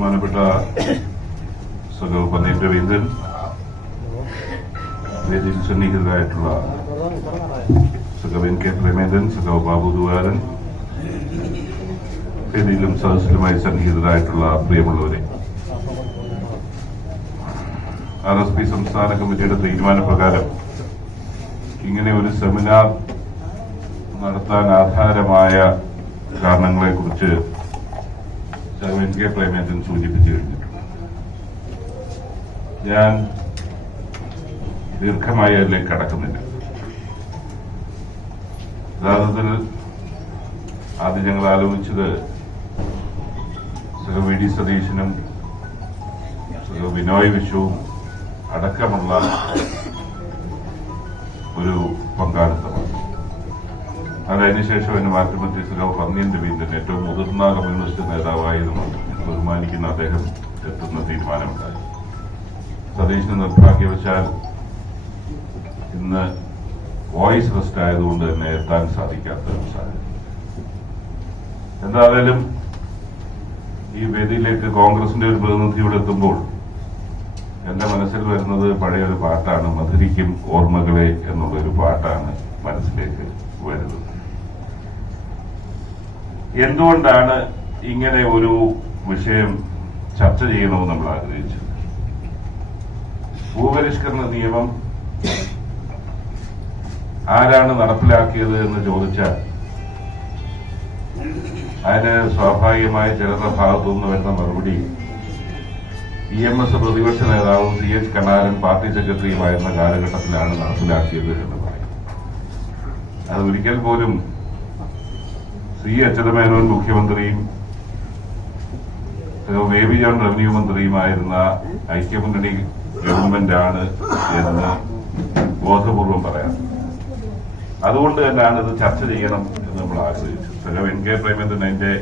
ബഹുമാനപ്പെട്ട സഖാവ് പന്നീർ രവീന്ദ്രൻ വേദിയിൽ സന്നിഹിതരായിട്ടുള്ള സഖാവ് എൻ കെ പ്രേമേന്ദ്രൻ സഖാവ് ബാബു ദുവാരൻ വേദിയിലും സദസ്സിലുമായി സന്നിഹിതരായിട്ടുള്ള പ്രിയമുള്ളവരെ. ആർ എസ് പി സംസ്ഥാന കമ്മിറ്റിയുടെ തീരുമാനപ്രകാരം ഇങ്ങനെ ഒരു സെമിനാർ നടത്താൻ ആധാരമായ കാരണങ്ങളെക്കുറിച്ച് എൻ കെ പ്രേമേന്ദ്രൻ സൂചിപ്പിച്ചു കഴിഞ്ഞിട്ടുണ്ട് ഞാൻ ദീർഘമായി അതിലേക്ക് കടക്കുന്നില്ല. യഥാർത്ഥത്തിൽ ആദ്യം ഞങ്ങൾ ആലോചിച്ചത് സഹ വി ഡി സതീശനും സഹ ബിനോയ് വിശ്വവും അടക്കമുള്ള ഒരു പങ്കാളിത്തമാണ്. അതിനുശേഷം എന്നെ മാറ്റുമന്ത്രി ശ്രീ പന്നിയൻ രവീന്ദ്രൻ ഏറ്റവും മുതിർന്ന കമ്മ്യൂണിസ്റ്റ് നേതാവായതുകൊണ്ട് ബഹുമാനിക്കുന്ന അദ്ദേഹം എത്തുന്ന തീരുമാനമുണ്ടായി. സതീശന് നിർഭാഗ്യവശാൽ ഇന്ന് വോയിസ് റെസ്റ്റ് ആയതുകൊണ്ട് തന്നെ എത്താൻ സാധിക്കാത്ത ഒരു സാഹചര്യം. എന്തായാലും ഈ വേദിയിലേക്ക് കോൺഗ്രസിന്റെ ഒരു പ്രതിനിധി ഇവിടെ എത്തുമ്പോൾ എന്റെ മനസ്സിൽ വരുന്നത് പഴയൊരു പാട്ടാണ് മധുരിക്കും ഓർമ്മകളെ എന്നുള്ളൊരു പാട്ടാണ് മനസ്സിലേക്ക് വരുന്നത്. എന്തുകൊണ്ടാണ് ഇങ്ങനെ ഒരു വിഷയം ചർച്ച ചെയ്യണമെന്ന് നമ്മൾ ആഗ്രഹിച്ചു ഭൂപരിഷ്കരണ നിയമം ആരാണ് നടപ്പിലാക്കിയത് എന്ന് ചോദിച്ചാൽ അതിന് സ്വാഭാവികമായ ചിലരുടെ ഭാഗത്തു നിന്ന് വരുന്ന മറുപടി ഇ എം എസ് പ്രതിപക്ഷ നേതാവും സി എച്ച് കണാരൻ പാർട്ടി സെക്രട്ടറിയുമായിരുന്ന കാലഘട്ടത്തിലാണ് നടപ്പിലാക്കിയത് എന്ന് പറയും. അത് ഒരിക്കൽ പോലും സി. അച്യുതമേനോൻ മുഖ്യമന്ത്രിയും ബേബി ജോൺ റവന്യൂ മന്ത്രിയുമായിരുന്ന ഐക്യമുന്നണി ഗവൺമെന്റാണ് എന്ന് ബോധപൂർവം പറയാം. അതുകൊണ്ട് തന്നെയാണ് ഇത് ചർച്ച ചെയ്യണം എന്ന് നമ്മൾ ആഗ്രഹിച്ചു. സഹ എൻ. കെ. പ്രേമേന്ദ്രൻ അതിന്റെ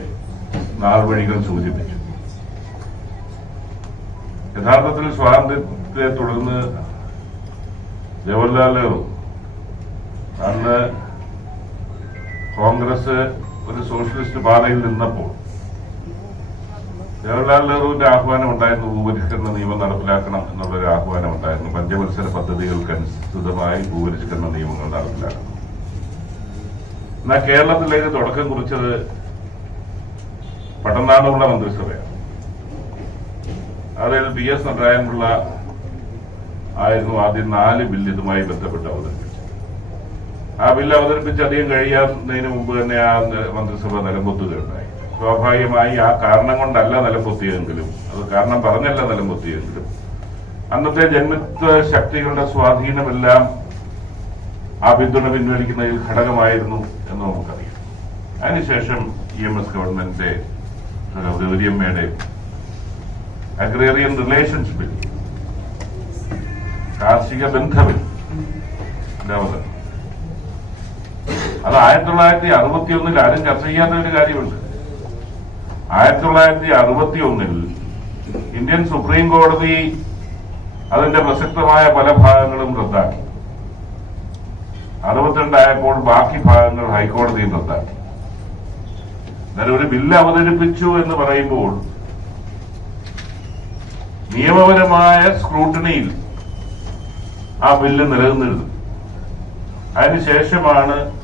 നാൾവഴികൾ സൂചിപ്പിച്ചു. യഥാർത്ഥത്തിൽ സ്വാതന്ത്ര്യത്തെ തുടർന്ന് ജവഹർലാൽ നെഹ്റു അന്ന് കോൺഗ്രസ് ഒരു സോഷ്യലിസ്റ്റ് പാതയിൽ നിന്നപ്പോൾ ജവഹർലാൽ നെഹ്റുവിന്റെ ആഹ്വാനം ഉണ്ടായിരുന്നു ഭൂപരിഷ്കരണ നിയമം നടപ്പിലാക്കണം എന്നുള്ളൊരു ആഹ്വാനം ഉണ്ടായിരുന്നു. പഞ്ചവത്സര പദ്ധതികൾക്ക് അനുസൃതമായി ഭൂപരിഷ്കരണ നിയമങ്ങൾ നടപ്പിലാക്കണം എന്നാൽ കേരളത്തിലേക്ക് തുടക്കം കുറിച്ചത് പട്ടണാടുള്ള മന്ത്രിസഭയാണ്. അതായത് പി എസ് നാരായണപിള്ള ആയിരുന്നു ആദ്യം നാല് ബില്ല് ഇതുമായി ബന്ധപ്പെട്ട് അവതരിപ്പിച്ചത്. ആ ബില്ല് അവതരിപ്പിച്ച് അധികം കഴിയാതിന് മുമ്പ് തന്നെ ആ മന്ത്രിസഭ നിലംപൊത്തുകയുണ്ടായി. സ്വാഭാവികമായി ആ കാരണം കൊണ്ടല്ല നിലംപൊത്തിയതെങ്കിലും അത് കാരണം പറഞ്ഞല്ല നിലംപൊത്തിയതെങ്കിലും. അന്നത്തെ ജന്മിത്വ ശക്തികളുടെ സ്വാധീനമെല്ലാം ആ പിന്തുണ പിൻവലിക്കുന്നതിൽ ഘടകമായിരുന്നു എന്ന് നമുക്കറിയാം. അതിനുശേഷം ഇ എം എസ് ഗവൺമെന്റിന്റെ ഗൗരിയമ്മയുടെ അഗ്രേറിയൻ റിലേഷൻസ് ബിൽ കാർഷിക ബന്ധമില്ല ഇതാവത് അത് ആയിരത്തി തൊള്ളായിരത്തി അറുപത്തി ഒന്നിൽ ആരും ചർച്ച ചെയ്യാത്ത ഒരു കാര്യമുണ്ട്. ആയിരത്തി തൊള്ളായിരത്തി അറുപത്തി ഒന്നിൽ ഇന്ത്യൻ സുപ്രീം കോടതി അതിന്റെ പ്രസക്തമായ പല ഭാഗങ്ങളും റദ്ദാക്കി. അറുപത്തിരണ്ടായപ്പോൾ ബാക്കി ഭാഗങ്ങൾ ഹൈക്കോടതിയും റദ്ദാക്കി. എന്നാൽ ഒരു ബില്ല് അവതരിപ്പിച്ചു എന്ന് പറയുമ്പോൾ നിയമപരമായ സ്ക്രൂട്ടണിയിൽ ആ ബില്ല് നിലനിന്നിരുന്നു. അതിനുശേഷമാണ്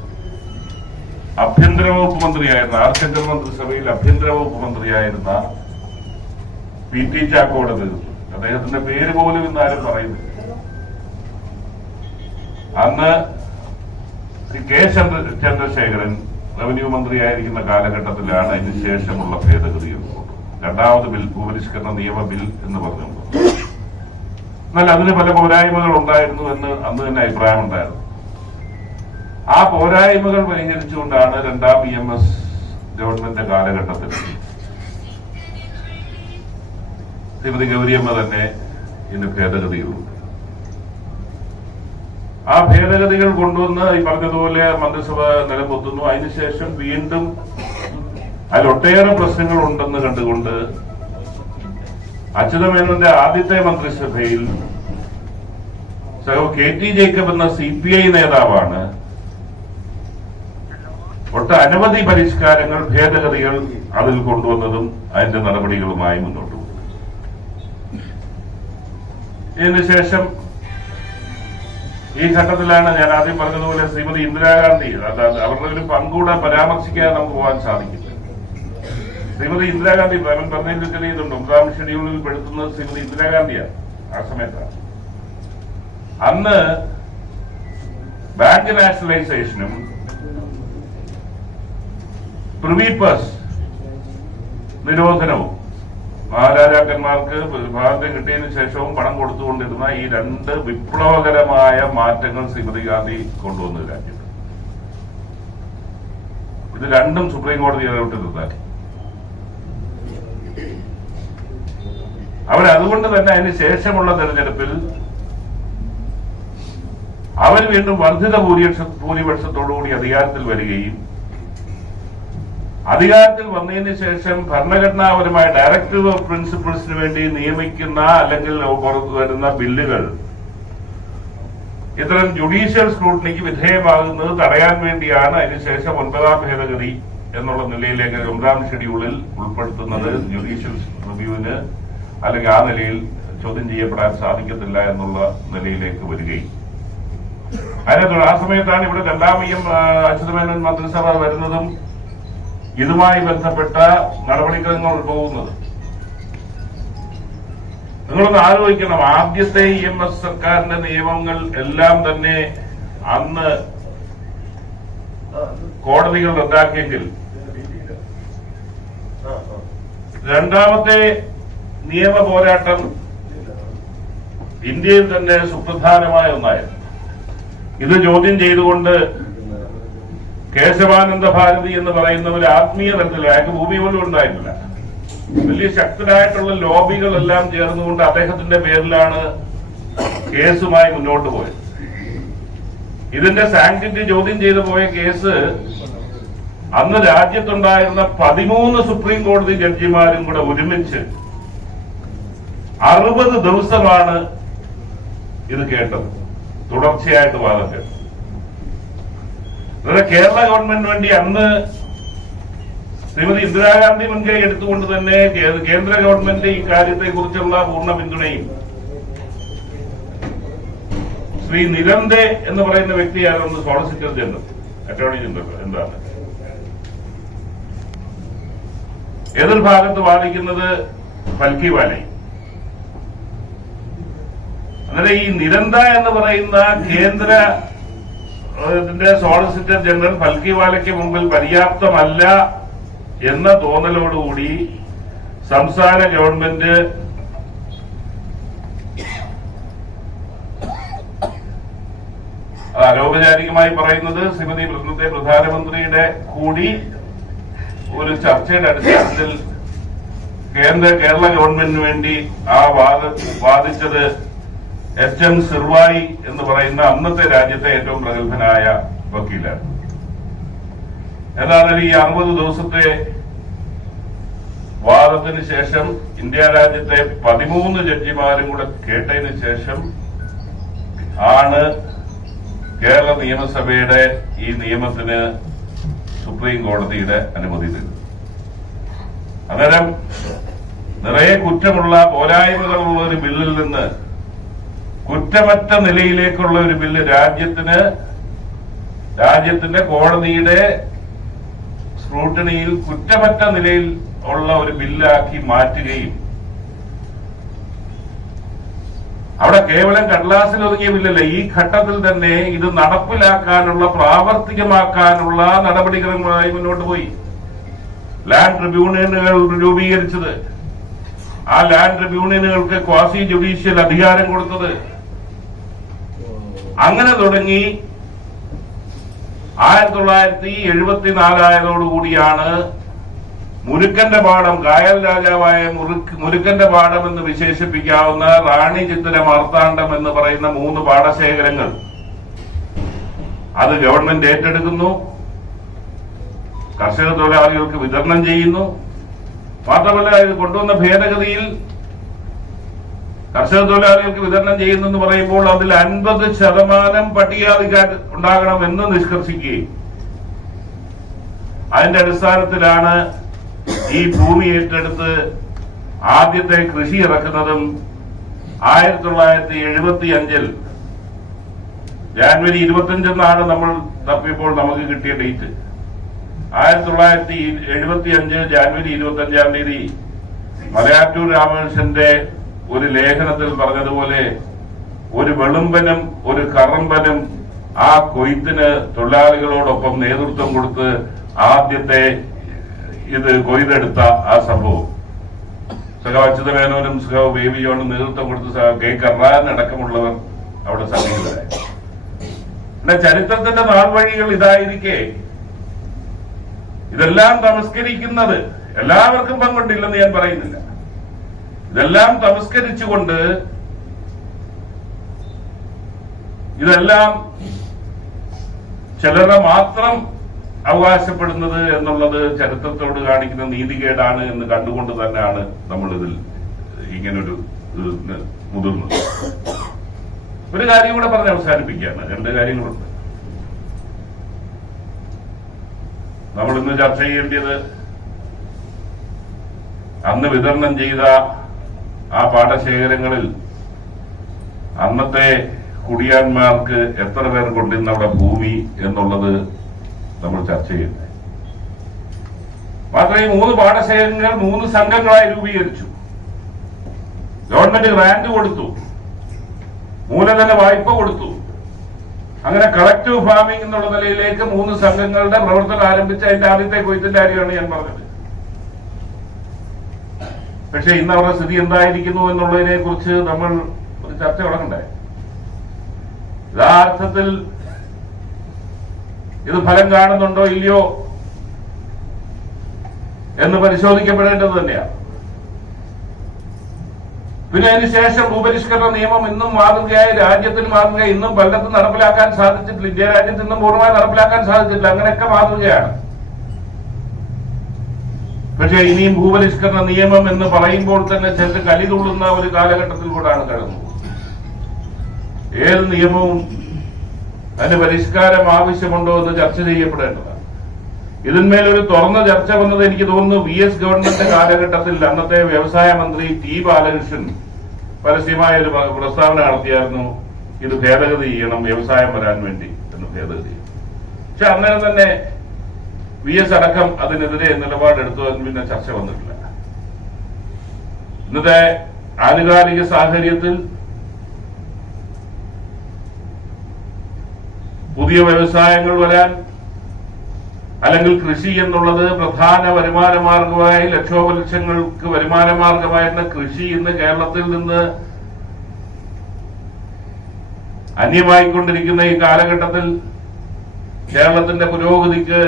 ആഭ്യന്തര വകുപ്പ് മന്ത്രിയായിരുന്ന ആഭ്യന്തര മന്ത്രിസഭയിൽ ആഭ്യന്തര വകുപ്പ് മന്ത്രിയായിരുന്ന പി ടി ചാക്കോയുടെ നേതൃത്വം. അദ്ദേഹത്തിന്റെ പേര് പോലും ഇന്ന് ആരും പറയുന്നില്ല. അന്ന് ശ്രീ കെ ചന്ദ്ര ചന്ദ്രശേഖരൻ റവന്യൂ മന്ത്രിയായിരിക്കുന്ന കാലഘട്ടത്തിലാണ് അതിന് ശേഷമുള്ള പറഞ്ഞത് രണ്ടാമത് ബിൽ ഭൂപരിഷ്കരണ നിയമ ബിൽ എന്ന് പറഞ്ഞു എന്നാൽ അതിന് പല പോരായ്മകൾ ഉണ്ടായിരുന്നു എന്ന് അന്ന് തന്നെ അഭിപ്രായമുണ്ടായിരുന്നു. ആ പോരായ്മകൾ പരിഹരിച്ചുകൊണ്ടാണ് രണ്ടാം ഇ എം എസ് ഗവൺമെന്റ് കാലഘട്ടത്തിൽ. ശ്രീമതി ഗൗരിയമ്മ തന്നെ ഇന്ന് ഭേദഗതികളുണ്ട് ആ ഭേദഗതികൾ കൊണ്ടുവന്ന് ഈ പറഞ്ഞതുപോലെ മന്ത്രിസഭ നിലപൊത്തുന്നു. അതിനുശേഷം വീണ്ടും അതിൽ ഒട്ടേറെ പ്രശ്നങ്ങൾ ഉണ്ടെന്ന് കണ്ടുകൊണ്ട് അച്യുതമേനോന്റെ ആദ്യത്തെ മന്ത്രിസഭയിൽ സഹോ കെ ടി ജേക്കബ് എന്ന സി പി ഐ നേതാവാണ് ഒട്ട് അനവധി പരിഷ്കാരങ്ങൾ ഭേദഗതികൾ അതിൽ കൊണ്ടുവന്നതും അതിന്റെ നടപടികളുമായി മുന്നോട്ട് പോകും. ഇതിനുശേഷം ഈ ഘട്ടത്തിലാണ് ഞാൻ ആദ്യം പറഞ്ഞതുപോലെ ശ്രീമതി ഇന്ദിരാഗാന്ധി അവരുടെ ഒരു പങ്കൂടെ പരാമർശിക്കാതെ നമുക്ക് പോകാൻ സാധിക്കില്ല. ശ്രീമതി ഇന്ദിരാഗാന്ധി അവൻ പറഞ്ഞതിൽ ചെറിയ ഒമ്പതാം ഷെഡ്യൂളിൽ പെടുത്തുന്നത് ശ്രീമതി ഇന്ദിരാഗാന്ധിയാണ് ആ സമയത്താണ്. അന്ന് ബാങ്ക് നാഷണലൈസേഷനും പ്രിവി പേഴ്സ് നിരോധനവും. മഹാരാജാക്കന്മാർക്ക് സ്വാതന്ത്ര്യം കിട്ടിയതിനു ശേഷവും പണം കൊടുത്തുകൊണ്ടിരുന്ന ഈ രണ്ട് വിപ്ലവകരമായ മാറ്റങ്ങൾ ശ്രീമതി ഗാന്ധി കൊണ്ടുവന്നു രാജ്യത്ത്. ഇത് രണ്ടും സുപ്രീം കോടതി ഇടപെട്ട് നിർത്താൻ അവരതുകൊണ്ട് തന്നെ അതിന് ശേഷമുള്ള തെരഞ്ഞെടുപ്പിൽ അവർ വീണ്ടും വർദ്ധിത ഭൂരിപക്ഷ ഭൂരിപക്ഷത്തോടുകൂടി അധികാരത്തിൽ വരികയും അധികാരത്തിൽ വന്നതിന് ശേഷം ഭരണഘടനാപരമായ ഡയറക്ടീവ് ഓഫ് പ്രിൻസിപ്പിൾസിന് വേണ്ടി നിയമിക്കുന്ന അല്ലെങ്കിൽ പുറത്തു വരുന്ന ബില്ലുകൾ ഇത്തരം ജുഡീഷ്യൽ സ്ക്രൂട്ടണിക്ക് വിധേയമാകുന്നത് തടയാൻ വേണ്ടിയാണ് അതിനുശേഷം ഒൻപതാം ഭേദഗതി എന്നുള്ള നിലയിലേക്ക് ഒമ്പതാം ഷെഡ്യൂളിൽ ഉൾപ്പെടുത്തുന്നത് ജുഡീഷ്യൽ റിവ്യൂവിന് അല്ലെങ്കിൽ ആ നിലയിൽ ചോദ്യം ചെയ്യപ്പെടാൻ സാധിക്കത്തില്ല എന്നുള്ള നിലയിലേക്ക് വരികയും. അതിനെ ആ സമയത്താണ് ഇവിടെ രണ്ടാമയും അച്യുതമേനോൻ മന്ത്രിസഭ വരുന്നതും ഇതുമായി ബന്ധപ്പെട്ട നടപടിക്രമങ്ങൾ പോകുന്നത്. നിങ്ങളൊന്ന് ആലോചിക്കണം. ആദ്യത്തെ ഇ എം എസ് സർക്കാരിന്റെ നിയമങ്ങൾ എല്ലാം തന്നെ അന്ന് കോടതികൾ റദ്ദാക്കിയെങ്കിൽ രണ്ടാമത്തെ നിയമ പോരാട്ടം ഇന്ത്യയിൽ തന്നെ സുപ്രധാനമായ ഒന്നായിരുന്നു. ഇത് ചോദ്യം ചെയ്തുകൊണ്ട് കേശവാനന്ദ ഭാരതി എന്ന് പറയുന്ന ഒരു ആത്മീയ തലത്തിൽ അയാൾക്ക് ഭൂമി പോലും ഉണ്ടായിട്ടില്ല വലിയ ശക്തരായിട്ടുള്ള ലോബികളെല്ലാം ചേർന്നുകൊണ്ട് അദ്ദേഹത്തിന്റെ പേരിലാണ് കേസുമായി മുന്നോട്ട് പോയത്. ഇതിന്റെ സാങ്ക്ടിറ്റി ചോദ്യം ചെയ്തു പോയ കേസ് അന്ന് രാജ്യത്തുണ്ടായിരുന്ന പതിമൂന്ന് സുപ്രീം കോടതി ജഡ്ജിമാരും കൂടെ ഒരുമിച്ച് അറുപത് ദിവസമാണ് ഇത് കേട്ടത്. തുടർച്ചയായിട്ട് വാദം കേട്ടത്. ഇവിടെ കേരള ഗവൺമെന്റിന് വേണ്ടി അന്ന് ശ്രീമതി ഇന്ദിരാഗാന്ധി മുൻകൈ എടുത്തുകൊണ്ട് തന്നെ കേന്ദ്ര ഗവൺമെന്റ് ഈ കാര്യത്തെ കുറിച്ചുള്ള പൂർണ പിന്തുണയും ശ്രീ നിരന്ദെ എന്ന് പറയുന്ന വ്യക്തിയായിരുന്നു സോളിസിറ്റർ ജനറൽ. അറ്റോർണി ജനറൽ എന്താണ്? എതിർഭാഗത്ത് വാദിക്കുന്നത് പൽക്കിവാലയും അങ്ങനെ ഈ നിരന്ത എന്ന് പറയുന്ന കേന്ദ്ര ഇതിന്റെ സോളിസിറ്റർ ജനറൽ ഫൽക്കിവാലയ്ക്ക് മുമ്പിൽ പര്യാപ്തമല്ല എന്ന തോന്നലോടുകൂടി സംസ്ഥാന ഗവൺമെന്റ് അനൗപചാരികമായി പറയുന്നത് ശ്രീമതി ഇന്നത്തെ പ്രധാനമന്ത്രിയുടെ കൂടി ഒരു ചർച്ചയുടെ അടിസ്ഥാനത്തിൽ കേന്ദ്ര കേരള ഗവൺമെന്റിന് വേണ്ടി ആ വാദ വാദിച്ചത് എച്ച് എം സിർവായി എന്ന് പറയുന്ന അന്നത്തെ രാജ്യത്തെ ഏറ്റവും പ്രഗത്ഭനായ വക്കീലാണ് എന്നാൽ ഈ അറുപത് ദിവസത്തെ വാദത്തിന് ശേഷം ഇന്ത്യ രാജ്യത്തെ പതിമൂന്ന് ജഡ്ജിമാരും കൂടെ കേട്ടതിന് ശേഷം ആണ് കേരള നിയമസഭയുടെ ഈ നിയമത്തിന് സുപ്രീം കോടതിയുടെ അനുമതി നൽകുന്നത് അന്നേരം നിറയെ കുറ്റമുള്ള പോരായ്മകളുള്ള ഒരു ബില്ലിൽ നിന്ന് കുറ്റമറ്റ നിലയിലേക്കുള്ള ഒരു ബില്ല് രാജ്യത്തിന് രാജ്യത്തിന്റെ കോടതിയുടെ സ്ക്രൂട്ടണിയിൽ കുറ്റമറ്റ നിലയിൽ ഉള്ള ഒരു ബില്ലാക്കി മാറ്റുകയും അവിടെ കേവലം കടലാസിൽ ഒതുങ്ങിയ ബില്ലല്ല ഈ ഘട്ടത്തിൽ തന്നെ ഇത് നടപ്പിലാക്കാനുള്ള പ്രാവർത്തികമാക്കാനുള്ള നടപടിക്രമങ്ങളായി മുന്നോട്ട് പോയി. ലാൻഡ് ട്രിബ്യൂണലുകൾ രൂപീകരിച്ചത് ആ ലാൻഡ് ട്രിബ്യൂണലുകൾക്ക് ക്വാസി ജുഡീഷ്യൽ അധികാരം കൊടുത്തത് അങ്ങനെ തുടങ്ങി ആയിരത്തി തൊള്ളായിരത്തി എഴുപത്തിനാലായതോടുകൂടിയാണ് മുരുക്കന്റെ പാഠം കായൽ രാജാവായ മുരുക്കന്റെ പാഠം എന്ന് വിശേഷിപ്പിക്കാവുന്ന റാണി ചിത്തിര മാർത്താണ്ഡം എന്ന് പറയുന്ന മൂന്ന് പാഠശേഖരങ്ങൾ. അത് ഗവൺമെന്റ് ഏറ്റെടുക്കുന്നു. കർഷക തൊഴിലാളികൾക്ക് വിതരണം ചെയ്യുന്നു. മാത്രമല്ല ഇത് കൊണ്ടുവന്ന ഭേദഗതിയിൽ കർഷക തൊഴിലാളികൾക്ക് വിതരണം ചെയ്യുന്നെന്ന് പറയുമ്പോൾ അതിൽ അൻപത് ശതമാനം പട്ടികജാതിക്കാർ ഉണ്ടാകണമെന്ന് നിഷ്കർഷിക്കുകയും അതിന്റെ അടിസ്ഥാനത്തിലാണ് ഈ ഭൂമി ഏറ്റെടുത്ത് ആദ്യത്തെ കൃഷി ഇറക്കുന്നതും ആയിരത്തി തൊള്ളായിരത്തി എഴുപത്തി അഞ്ചിൽ ജാനുവരി ഇരുപത്തിയഞ്ചെന്നാണ് നമ്മൾ തപ്പിയപ്പോൾ നമുക്ക് കിട്ടിയ ഡേറ്റ്. ആയിരത്തി തൊള്ളായിരത്തി എഴുപത്തി അഞ്ച് ജാനുവരി ഇരുപത്തി അഞ്ചാം തീയതി മലയാറ്റൂർ രാമകൃഷ്ണന്റെ ഒരു ലേഖനത്തിൽ പറഞ്ഞതുപോലെ ഒരു വെളുമ്പനും ഒരു കറമ്പനും ആ കൊയ്ത്തിന് തൊഴിലാളികളോടൊപ്പം നേതൃത്വം കൊടുത്ത് ആദ്യത്തെ ഇത് കൊയ്തെടുത്ത ആ സംഭവം. സഖാവ് അച്യുത മേനോനും സഖാവ് ബേബിയോനും നേതൃത്വം കൊടുത്ത് സഖാവ് കെ കർണാൻ അടക്കമുള്ളവർ അവിടെ സന്നിഹിതരായി പിന്നെ ചരിത്രത്തിന്റെ നാൾ വഴികൾ ഇതായിരിക്കെ. ഇതെല്ലാം നമസ്കരിക്കുന്നത് എല്ലാവർക്കും പങ്കുണ്ടില്ലെന്ന് ഞാൻ പറയുന്നില്ല. ഇതെല്ലാം തമസ്കരിച്ചുകൊണ്ട് ഇതെല്ലാം ചിലരെ മാത്രം അവകാശപ്പെടുന്നത് എന്നുള്ളത് ചരിത്രത്തോട് കാണിക്കുന്ന നീതികേടാണ് എന്ന് കണ്ടുകൊണ്ട് തന്നെയാണ് നമ്മൾ ഇതിൽ ഇങ്ങനൊരു മുതിർന്നത്. ഒരു കാര്യം കൂടെ പറഞ്ഞ് അവസാനിപ്പിക്കുകയാണ്. രണ്ട് കാര്യങ്ങളുണ്ട്. നമ്മൾ ഇന്ന് ചർച്ച ചെയ്യേണ്ടത് അന്ന് വിതരണം ചെയ്ത ആ പാടശേഖരങ്ങളിൽ അന്നത്തെ കുടിയാന്മാർക്ക് എത്ര പേർ കൊണ്ടിരുന്ന അവിടെ ഭൂമി എന്നുള്ളത് നമ്മൾ ചർച്ച ചെയ്യുന്നത്. മാത്രമേ മൂന്ന് പാടശേഖരങ്ങൾ മൂന്ന് സംഘങ്ങളായി രൂപീകരിച്ചു. ഗവൺമെന്റ് ഗ്രാന്റ് കൊടുത്തു. മൂലധന വായ്പ കൊടുത്തു. അങ്ങനെ കളക്റ്റീവ് ഫാമിംഗ് എന്നുള്ള നിലയിലേക്ക് മൂന്ന് സംഘങ്ങളുടെ പ്രവർത്തനം ആരംഭിച്ച അതിന്റെ ആദ്യത്തെ കൊയ്ത്തിന്റെ കാര്യമാണ് ഞാൻ പറഞ്ഞത്. പക്ഷെ ഇന്ന് അവരുടെ സ്ഥിതി എന്തായിരിക്കുന്നു എന്നുള്ളതിനെ കുറിച്ച് നമ്മൾ ഒരു ചർച്ച തുടങ്ങണ്ടേ യഥാർത്ഥത്തിൽ ഇത് ഫലം കാണുന്നുണ്ടോ ഇല്ലയോ എന്ന് പരിശോധിക്കപ്പെടേണ്ടത് തന്നെയാണ്. പിന്നെ അതിനുശേഷം ഭൂപരിഷ്കരണ നിയമം ഇന്നും മാതൃകയായി രാജ്യത്തിന് മാതൃക ഇന്നും പലയിടത്തും നടപ്പിലാക്കാൻ സാധിച്ചിട്ടില്ല. ഇന്ത്യ രാജ്യത്ത് ഇന്നും പൂർണമായി നടപ്പിലാക്കാൻ സാധിച്ചിട്ടില്ല. അങ്ങനെയൊക്കെ മാതൃകയാണ് പക്ഷെ ഇനിയും ഭൂപരിഷ്കരണ നിയമം എന്ന് പറയുമ്പോൾ തന്നെ ചെന്ന് കലി തുള്ളുന്ന ഒരു കാലഘട്ടത്തിൽ കൂടാണ് കടന്നു ഏത് നിയമവും അതിന് പരിഷ്കാരം ആവശ്യമുണ്ടോ എന്ന് ചർച്ച ചെയ്യപ്പെടേണ്ടതാണ് ഇതിന്മേലൊരു തുറന്ന ചർച്ച വന്നത് എനിക്ക് തോന്നുന്നു വി എസ് ഗവൺമെന്റ് കാലഘട്ടത്തിൽ അന്നത്തെ വ്യവസായ മന്ത്രി ടി ബാലകൃഷ്ണൻ പരസ്യമായ ഒരു പ്രസ്താവന നടത്തിയായിരുന്നു ഇത് ഭേദഗതി ചെയ്യണം വ്യവസായം വരാൻ വേണ്ടി എന്ന് ഭേദഗതി. പക്ഷെ അന്നേരം തന്നെ വി എസ് അടക്കം അതിനെതിരെ നിലപാടെടുത്തു എന്ന് പിന്നെ ചർച്ച വന്നിട്ടില്ല. ഇന്നത്തെ ആനുകാലിക സാഹചര്യത്തിൽ പുതിയ വ്യവസായങ്ങൾ വരാൻ അല്ലെങ്കിൽ കൃഷി എന്നുള്ളത് പ്രധാന വരുമാന മാർഗമായി ലക്ഷോപലക്ഷങ്ങൾക്ക് വരുമാന മാർഗമായിരുന്ന കൃഷി ഇന്ന് കേരളത്തിൽ നിന്ന് അന്യമായിക്കൊണ്ടിരിക്കുന്ന ഈ കാലഘട്ടത്തിൽ കേരളത്തിന്റെ പുരോഗതിക്ക്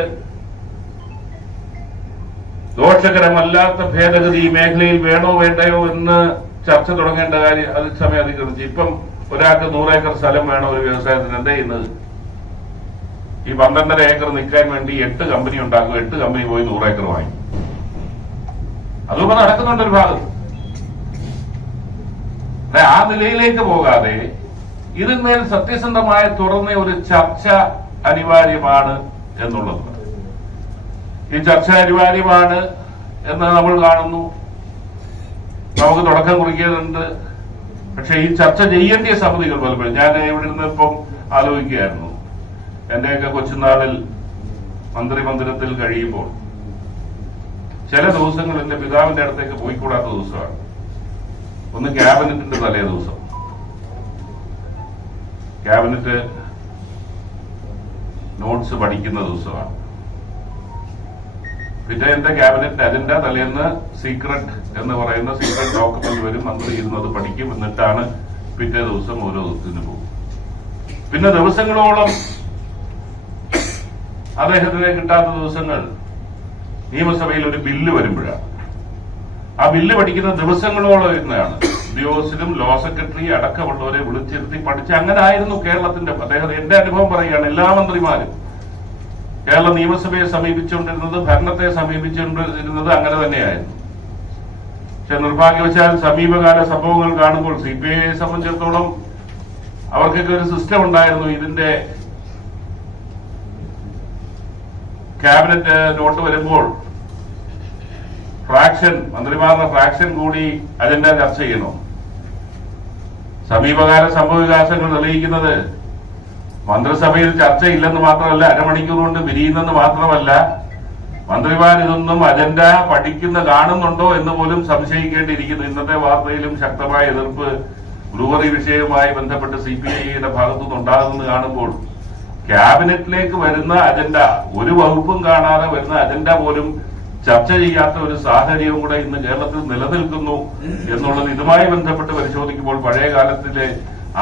ദോഷകരമല്ലാത്ത ഭേദഗതി ഈ മേഖലയിൽ വേണോ വേണ്ടയോ എന്ന് ചർച്ച തുടങ്ങേണ്ട കാര്യം അത് സമയം അതിക്രമിച്ചു ഇപ്പം ഒരാൾക്ക് നൂറേക്കർ സ്ഥലം വേണോ ഒരു വ്യവസായത്തിന്. എന്താ ചെയ്യുന്നത്? ഈ പന്ത്രണ്ടര ഏക്കർ നിൽക്കാൻ വേണ്ടി എട്ട് കമ്പനി ഉണ്ടാക്കും. എട്ട് കമ്പനി പോയി നൂറേക്കർ വാങ്ങി. അതുപോലെ നടക്കുന്നുണ്ട് ഒരു ഭാഗം അതെ, ആ നിലയിലേക്ക് പോകാതെ ഇതിന്മേൽ സത്യസന്ധമായ തുറന്ന ഒരു ചർച്ച അനിവാര്യമാണ് എന്നുള്ളത്. ഈ ചർച്ച അനിവാര്യമാണ് എന്ന് നമ്മൾ കാണുന്നു. നമുക്ക് തുടക്കം കുറിക്കേണ്ടതുണ്ട്. പക്ഷെ ഈ ചർച്ച ചെയ്യേണ്ട സമിതികൾ പലപ്പോഴും ഞാൻ ഇവിടെ നിന്ന് ഇപ്പം ആലോചിക്കുകയായിരുന്നു. എന്റെയൊക്കെ കൊച്ചുനാളിൽ മന്ത്രി മന്ദിരത്തിൽ കഴിയുമ്പോൾ ചില ദിവസങ്ങൾ എന്റെ പിതാവിന്റെ അടുത്തേക്ക് പോയിക്കൂടാത്ത ദിവസമാണ്. ഒന്ന് ക്യാബിനറ്റിന്റെ തലേ ദിവസം. ക്യാബിനറ്റ് നോട്ട്സ് പഠിക്കുന്ന ദിവസമാണ്. പിറ്റേന്റെ ക്യാബിനറ്റ് അജണ്ട തലേന്ന് സീക്രട്ട് എന്ന് പറയുന്ന സീക്രട്ട് ഡോക്യുമെന്റ് വരും. മന്ത്രി ഇരുന്നത് പഠിക്കും. എന്നിട്ടാണ് പിറ്റേ ദിവസം ഓരോ ഇതിന് പോകും. പിന്നെ ദിവസങ്ങളോളം അദ്ദേഹത്തിന് കിട്ടാത്ത ദിവസങ്ങൾ നിയമസഭയിൽ ഒരു ബില്ല് വരുമ്പോഴാണ്. ആ ബില്ല് പഠിക്കുന്ന ദിവസങ്ങളോളം ഇരുന്നതാണ് ഉദ്യോഗസ്ഥരും ലോ സെക്രട്ടറി അടക്കമുള്ളവരെ വിളിച്ചിരുത്തി പഠിച്ച് അങ്ങനെ ആയിരുന്നു കേരളത്തിന്റെ. അദ്ദേഹം എന്റെ അനുഭവം പറയുകയാണ് എല്ലാ മന്ത്രിമാരും കേരള നിയമസഭയെ സമീപിച്ചുകൊണ്ടിരുന്നത് ഭരണത്തെ സമീപിച്ചുകൊണ്ടിരുന്നത് അങ്ങനെ തന്നെയായിരുന്നു. പക്ഷെ നിർഭാഗ്യവശാൽ സമീപകാല സംഭവങ്ങൾ കാണുമ്പോൾ സി പി ഐയെ സംബന്ധിച്ചിടത്തോളം അവർക്കൊക്കെ ഒരു സിസ്റ്റം ഉണ്ടായിരുന്നു. ഇതിന്റെ ക്യാബിനറ്റ് നോട്ട് വരുമ്പോൾ ഫ്രാക്ഷൻ മന്ത്രിമാരുടെ ഫ്രാക്ഷൻ കൂടി അജണ്ട ചർച്ച ചെയ്യണം. സമീപകാല സംഭവ വികാസങ്ങൾ തെളിയിക്കുന്നത് മന്ത്രിസഭയിൽ ചർച്ചയില്ലെന്ന് മാത്രമല്ല അരമണിക്കൂർ കൊണ്ട് പിരിയുന്നെന്ന് മാത്രമല്ല മന്ത്രിമാർ ഇതൊന്നും അജണ്ട പഠിക്കുന്ന കാണുന്നുണ്ടോ എന്ന് പോലും സംശയിക്കേണ്ടിയിരിക്കുന്നു. ഇന്നത്തെ വാർത്തയിലും ശക്തമായ എതിർപ്പ് ബ്രൂവറി വിഷയവുമായി ബന്ധപ്പെട്ട് സി പി ഐയുടെ ഭാഗത്തുനിന്ന് ഉണ്ടാകുന്നത് കാണുമ്പോൾ ക്യാബിനറ്റിലേക്ക് വരുന്ന അജണ്ട ഒരു വകുപ്പും കാണാതെ വരുന്ന അജണ്ട പോലും ചർച്ച ചെയ്യാത്ത ഒരു സാഹചര്യവും കൂടെ ഇന്ന് കേരളത്തിൽ നിലനിൽക്കുന്നു എന്നുള്ളത് ഇതുമായി ബന്ധപ്പെട്ട് പരിശോധിക്കുമ്പോൾ പഴയ കാലത്തിലെ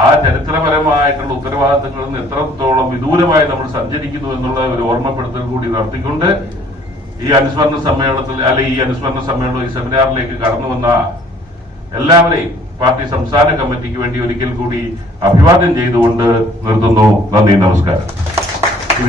ആ ചരിത്രപരമായിട്ടുള്ള ഉത്തരവാദിത്തങ്ങളിൽ നിന്ന് എത്രത്തോളം വിദൂരമായി നമ്മൾ സഞ്ചരിക്കുന്നു എന്നുള്ള ഒരു ഓർമ്മപ്പെടുത്തൽ കൂടി നടത്തിക്കൊണ്ട് ഈ അനുസ്മരണ സമ്മേളനത്തിൽ അല്ലെ ഈ അനുസ്മരണ സമ്മേളനം ഈ സെമിനാറിലേക്ക് കടന്നു വന്ന എല്ലാവരെയും പാർട്ടി സംസ്ഥാന കമ്മിറ്റിക്ക് വേണ്ടി ഒരിക്കൽ കൂടി അഭിവാദ്യം ചെയ്തുകൊണ്ട് നിർത്തുന്നു. നന്ദി നമസ്കാരം.